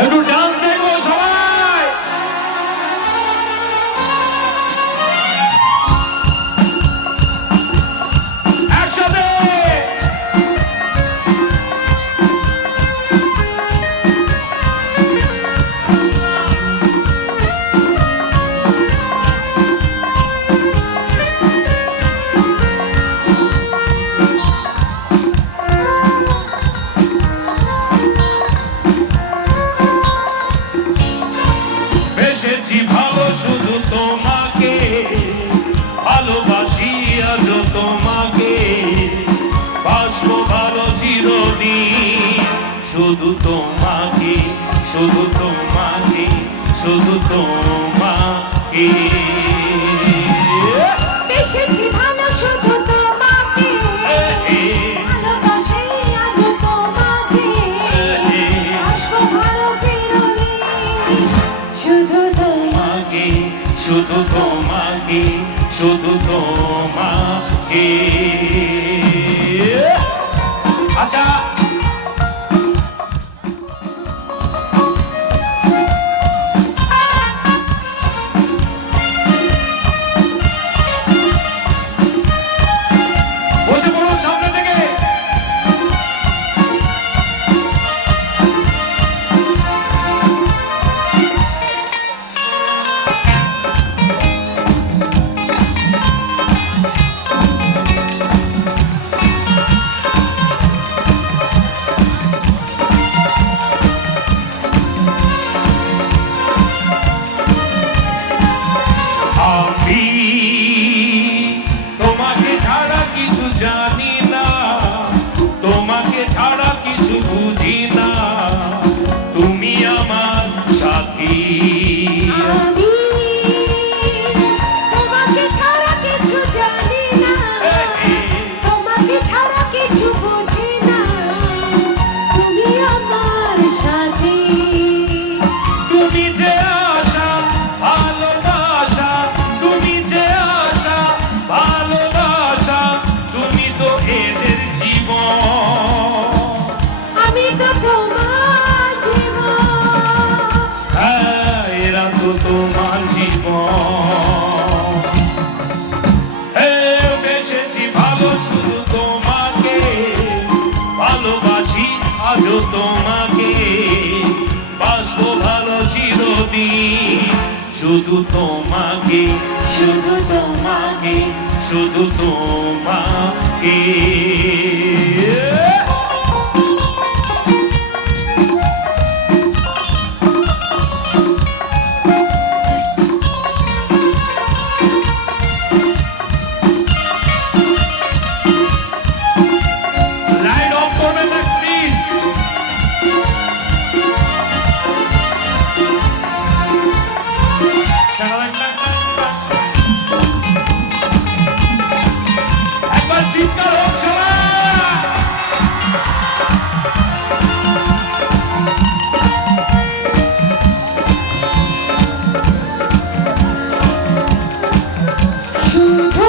একটু ডান্স দেখবো সবাই। একসাথে বেসেছি ভালো শুধু তোমাকে, ভালোবাসি আজ তোমাকে, বাসবো ভালো চিরদিন শুধু তোমাকে, শুধু তোমাকে, শুধু তোমাকে। বেসেছি ভালো শুধু তোমাকে, ভালোবাসি আজ তোমাকে, বাসবো ভালো চিরদিন শুধু তোমাকে। শুধু তোমাকে, শুধু তোমাকে। আচ্ছা বসে পড়ুন সামনে থেকে। আমি তোমাকে ছাড়া কিছু জানি না, তোমাকে ছাড়া কিছু বুঝি না, তুমি আমার সাথী। আমি তোমাকে ছাড়া কিছু জানি না, তোমাকে ছাড়া কিছু বুঝি না, তুমি আমার সাথী। তুমি যে আশা ভালোবাসা, তুমি যে আশা ভালোবাসা, তুমি তো এদের জীবন। আমি তো তোমার জীবন। হ্যাঁ, এরা তো তোমার জীবন। বেসেছি ভালো শুধু তোমাকে, ভালোবাসি আজও তোমাকে, বাসবো ভালো চিরদিন শুধু তোমাকে, শুধু তোমাকে, শুধু তোমাকে। লাইট অফ করবেন না প্লিজ। একবার চিৎকার হোক সবাই। শুধু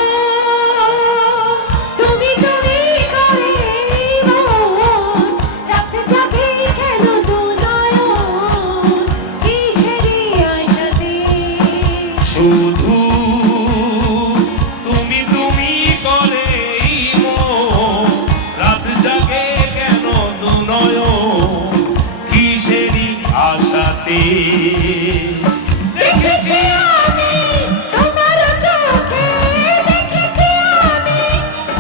তুমি তুমি করে মন, রাতে জাগে কেন দু নয়ন, কিসেরই আশাতে। শুধু তুমি তুমি করে মন, রাত জাগে কেন দু নয়ন, কিসেরই আশাতে। দেখেছি আমি তোমার চোখে, দেখেছি আমি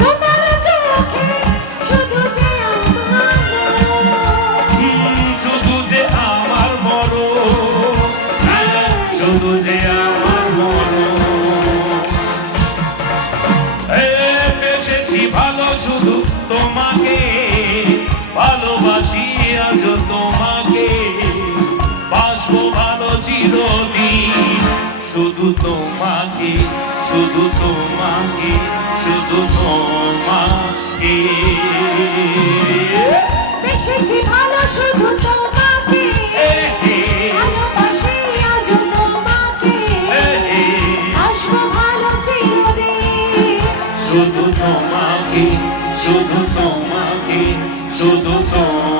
তোমার চোখে, শুধু যে আমার মন। শুধু যে আমার মরণ, শুধু যে আমার মরণ। বেসেছি ভালো শুধু তোমাকে, ভালোবাসি আজ তোমাকে, বাসবো ভালো চিরদিন শুধু তোমাকে, শুধু তোমাকে, শুধু তোমাকে। বেসেছি ভালো শুধু তোমাকে, ভালোবাসি আজ তোমাকে, বাসবো ভালো চিরদিন শুধু তোমাকে, শুধু তোমাকে, শুধু তোমাকে।